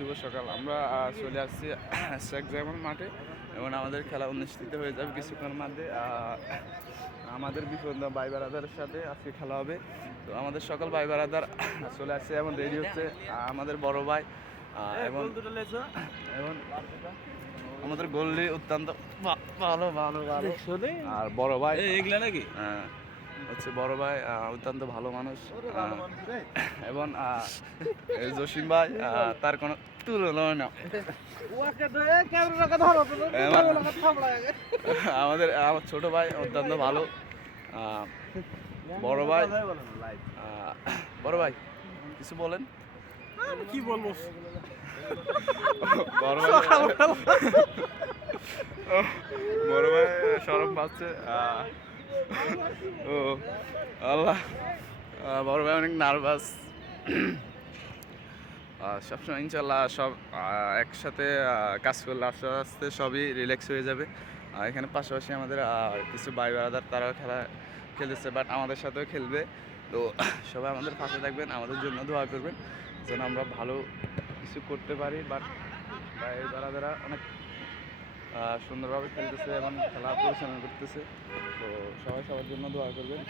শুভ সকাল। আমরা চলে আসছি শেখ জামাল মাঠে এবং আমাদের খেলা অনুষ্ঠিত হয়ে যাবে কিছুক্ষণের মধ্যে। আমাদের বিপন্ন ভাই বারাদারের সাথে আজকে খেলা হবে। তো আমাদের সকল ভাই বারাদার চলে আসছে এবং রেডি হচ্ছে। আমাদের বড় ভাই এবং আমাদের গোল্লি অত্যন্ত ভালো ভালো ভালো আর বড় ভাই এগুলা নাকি হচ্ছে বড় ভাই অত্যন্ত ভালো মানুষ এবং জসিম ভাই তার কোনো তুলনা হয় না। আমাদের আমার ছোট ভাই অত্যন্ত ভালো। বড় ভাই বড় ভাই কিছু বলেন। কি বলবো বড় ভাই বড় ভাই সরম পাচ্ছে। ও আল্লাহ, বড় ভাই অনেক নার্ভাস। সবসময় ইনশাল্লাহ সব একসাথে কাজ করলে আস্তে আস্তে সবই রিল্যাক্স হয়ে যাবে। এখানে পাশাপাশি আমাদের কিছু ভাই ব্রাদার তারাও খেলতেছে, বাট আমাদের সাথেও খেলবে। তো সবাই আমাদের পাশে থাকবেন, আমাদের জন্য দোয়া করবেন যেন আমরা ভালো কিছু করতে পারি। বাট ভাই ব্রাদাররা অনেক সুন্দরভাবে খেলতেছে এবং খেলা পরিচালনা করতেছে। তো সবাই সবার জন্য দোয়া করবেন।